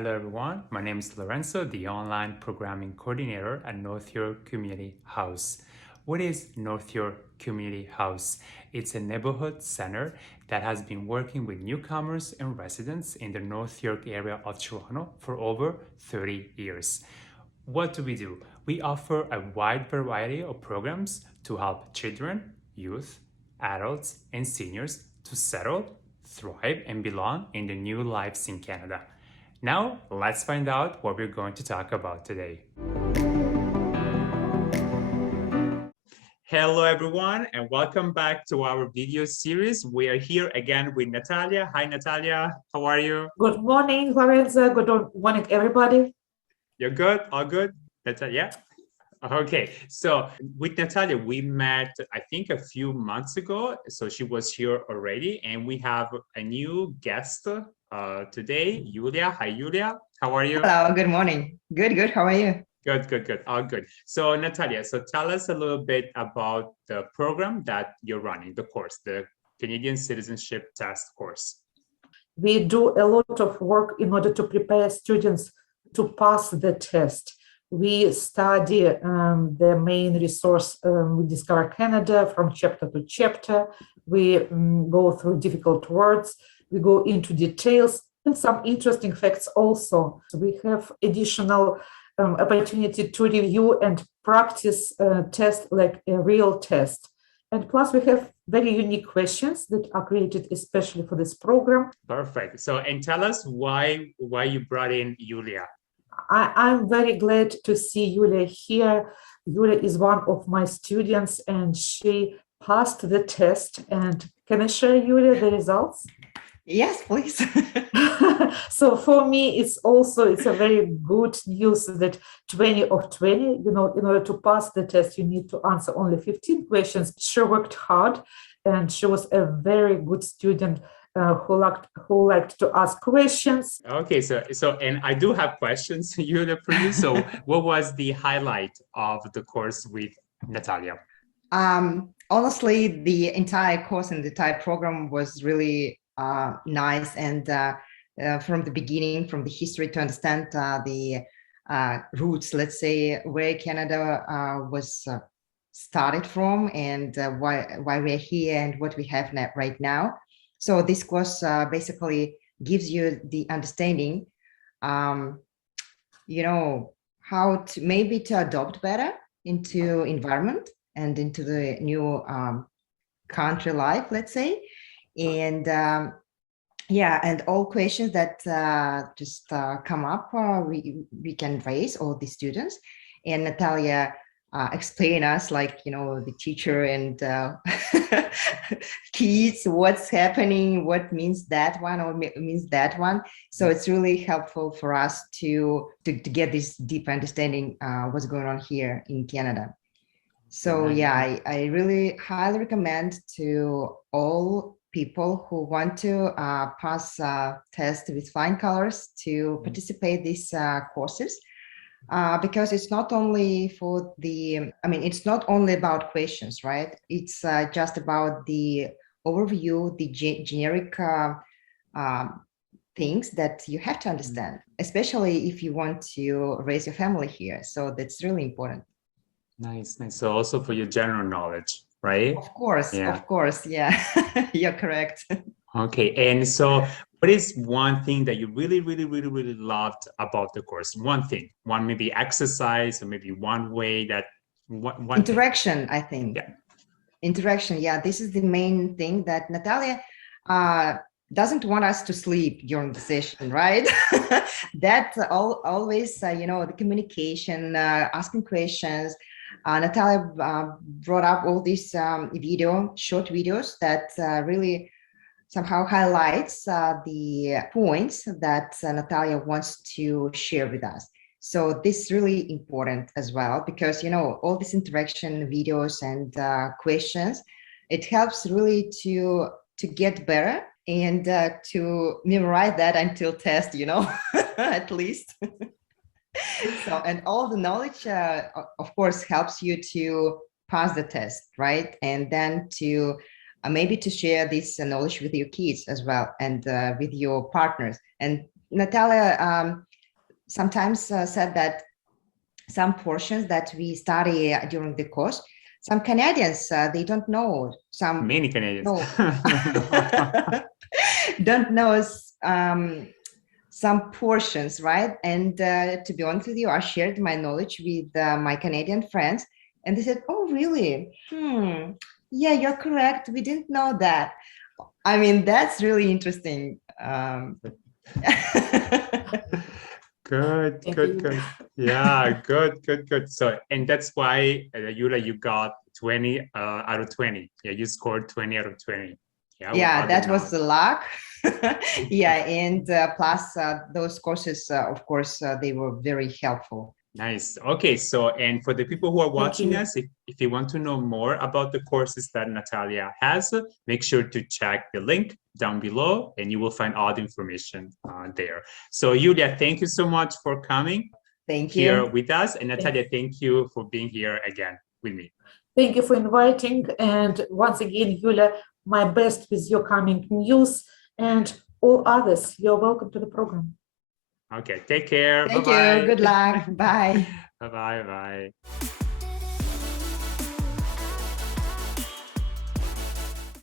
Hello everyone, my name is Lorenzo, the online programming coordinator at North York Community House. What is North York Community House? It's a neighborhood center that has been working with newcomers and residents in the North York area of Toronto for over 30 years. What do? We offer a wide variety of programs to help children, youth, adults, and seniors to settle, thrive, and belong in their new lives in Canada. Now, let's find out what we're going to talk about today. Hello, everyone, and welcome back to our video series. We are here again with Natalia. Hi, Natalia. How are you? Good morning, Lorenzo. Good morning, everybody. You're good? All good? Natalia? Okay, so with Natalia, we met, I think, a few months ago. So she was here already, and we have a new guest today, Yulia. Hi, Yulia. How are you? Hello, good morning. Good. How are you? Good. All good. So Natalia, so tell us a little bit about the program that you're running, the course, the Canadian Citizenship Test course. We do a lot of work in order to prepare students to pass the test. We study the main resource, we discover Canada from chapter to chapter. We go through difficult words. We go into details and some interesting facts also. We have additional opportunity to review and practice tests like a real test. And plus we have very unique questions that are created especially for this program. Perfect. So, and tell us why you brought in Yulia. I'm very glad to see Yulia here. Yulia is one of my students and she passed the test. And can I share, Yulia, the results? Yes, please. So for me, it's a very good news that 20 of 20, in order to pass the test, you need to answer only 15 questions. She worked hard and she was a very good student who liked to ask questions. Okay, so and I do have questions, Yulia, for you. So what was the highlight of the course with Natalia? Honestly, the entire course and the entire program was really nice, and from the beginning, from the history, to understand the roots, let's say, where Canada was started from, and why we're here and what we have right now. So this course basically gives you the understanding, how to maybe to adopt better into environment and into the new country life, let's say. And and all questions that just come up, we can raise, all the students. And Natalia explain us, like, the teacher and kids, what's happening, what means that one or means that one. So it's really helpful for us to get this deep understanding what's going on here in Canada. So yeah, I really highly recommend to all people who want to pass test with flying colors to participate these courses. Because it's not only for it's not only about questions, right? It's just about the overview, the generic things that you have to understand, especially if you want to raise your family here. So that's really important. Nice. So also for your general knowledge, right? Of course, yeah. You're correct. Okay, and so what is one thing that you really loved about the course? One thing, one maybe exercise, or maybe one way that one interaction, thing. I think. Yeah. Interaction, yeah, this is the main thing that Natalia doesn't want us to sleep during the session, right? That always, the communication, asking questions. Natalia brought up all these short videos that really somehow highlights the points that Natalia wants to share with us. So this is really important as well, because, all these interaction videos and questions, it helps really to get better and to memorize that until test, at least. So, and all the knowledge, of course, helps you to pass the test, right? And then to maybe to share this knowledge with your kids as well, and with your partners. And Natalia sometimes said that some portions that we study during the course, some Canadians, they don't know. Many Canadians. No. Don't know some portions, right? And to be honest with you, I shared my knowledge with my Canadian friends, and they said, "Oh, really? Yeah, you're correct. We didn't know that." I mean, that's really interesting. Good, Thank good, you. good. Yeah, good. So, and that's why, Yulia, you got 20 out of 20. Yeah, you scored 20 out of 20. Yeah, Yeah, without that the was the luck. Yeah, and plus those courses, of course, they were very helpful. Nice. Okay, so and for the people who are watching you. us, if you want to know more about the courses that Natalia has, make sure to check the link down below and you will find all the information there. So Yulia, thank you so much for coming Thank here you. with us. And Natalia, thank you for being here again with me. Thank you for inviting. And once again, Yulia, my best with your coming news, and all others. You're welcome to the program. Okay, take care. Thank Bye-bye. you. Good luck. Bye. Bye-bye. Bye.